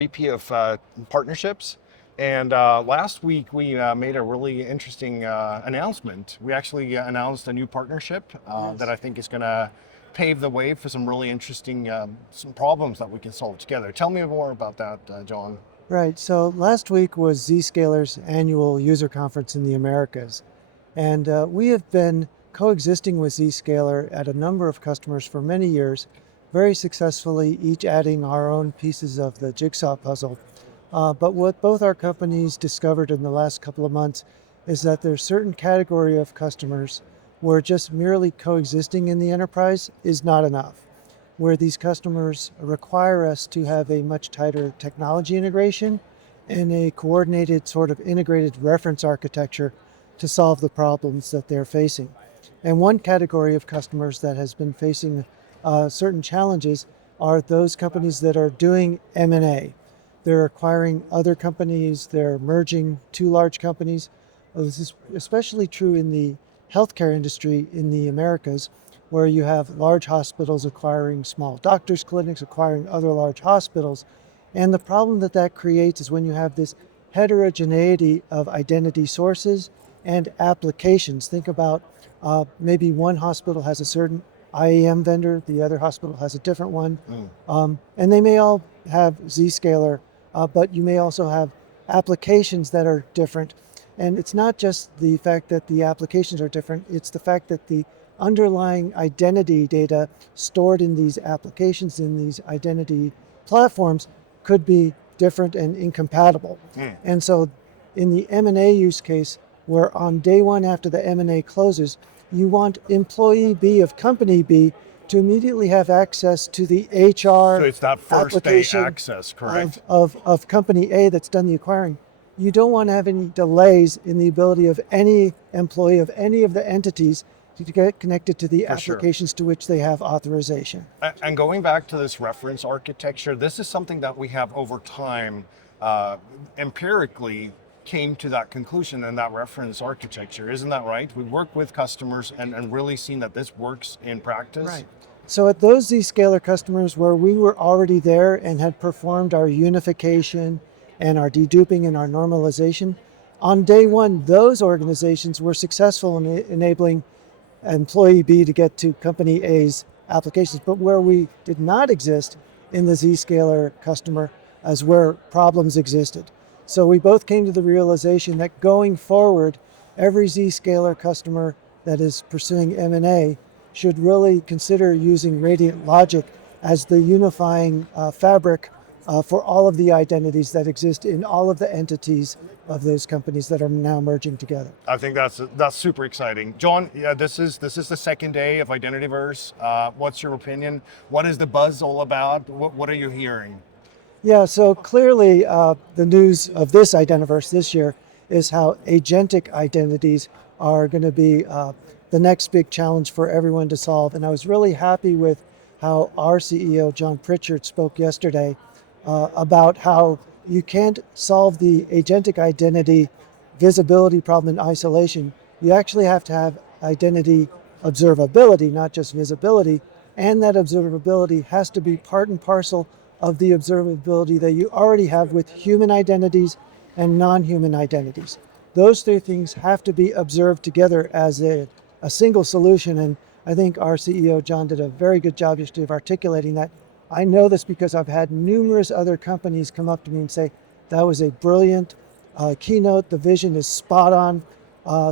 VP of partnerships. And last week we made a really interesting announcement. We actually announced a new partnership that I think is going to pave the way for some really interesting some problems that we can solve together. Tell me more about that, John. Right, so last week was Zscaler's annual user conference in the Americas. And we have been coexisting with Zscaler at a number of customers for many years, very successfully, each adding our own pieces of the jigsaw puzzle. But what both our companies discovered in the last couple of months is that there's a certain category of customers where just merely coexisting in the enterprise is not enough, where these customers require us to have a much tighter technology integration and a coordinated sort of integrated reference architecture to solve the problems that they're facing. And one category of customers that has been facing certain challenges are those companies that are doing M&A. They're acquiring other companies, they're merging two large companies. This is especially true in the healthcare industry in the Americas, where you have large hospitals acquiring small doctors' clinics, acquiring other large hospitals. And the problem that that creates is when you have this heterogeneity of identity sources and applications. Think about maybe one hospital has a certain IAM vendor, the other hospital has a different one. And they may all have Zscaler, but you may also have applications that are different. And it's not just the fact that the applications are different, it's the fact that the underlying identity data stored in these applications, in these identity platforms, could be different and incompatible. And so in the M&A use case, where on day one after the M&A closes, you want employee B of company B to immediately have access to the HR So it's that first day application access, correct? of company A that's done the acquiring. You don't want to have any delays in the ability of any employee of any of the entities to get connected to the For sure. applications to which they have authorization. And going back to this reference architecture, this is something that we have over time empirically came to that conclusion and that reference architecture. Isn't that right? We work with customers and really seen that this works in practice. Right. So at those Zscaler customers where we were already there and had performed our unification and our deduping and our normalization, on day one, those organizations were successful in enabling employee B to get to company A's applications. But where we did not exist in the Zscaler customer is where problems existed. So we both came to the realization that going forward, every Zscaler customer that is pursuing M&A should really consider using Radiant Logic as the unifying fabric for all of the identities that exist in all of the entities of those companies that are now merging together. I think that's super exciting. John, yeah, this is the second day of Identiverse. What's your opinion? What is the buzz all about? What are you hearing? Yeah, so clearly the news of this Identiverse this year is how agentic identities are going to be the next big challenge for everyone to solve. And I was really happy with how our CEO, John Pritchard, spoke yesterday about how you can't solve the agentic identity visibility problem in isolation. You actually have to have identity observability, not just visibility. And that observability has to be part and parcel of the observability that you already have with human identities and non-human identities. Those three things have to be observed together as a single solution. And I think our CEO, John, did a very good job yesterday of articulating that. I know this because I've had numerous other companies come up to me and say, that was a brilliant keynote, the vision is spot on.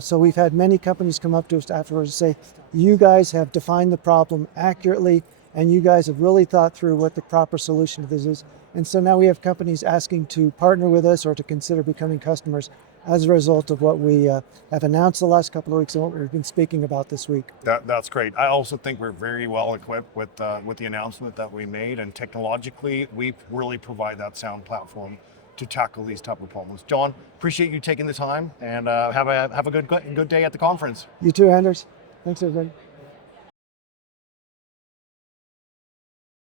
So we've had many companies come up to us afterwards and say, you guys have defined the problem accurately, and you guys have really thought through what the proper solution to this is. And so now we have companies asking to partner with us or to consider becoming customers as a result of what we have announced the last couple of weeks and what we've been speaking about this week. That's great. I also think we're very well equipped with the announcement that we made, and technologically, we really provide that sound platform to tackle these type of problems. John, appreciate you taking the time, and have a good day at the conference. You too, Anders. Thanks, everybody.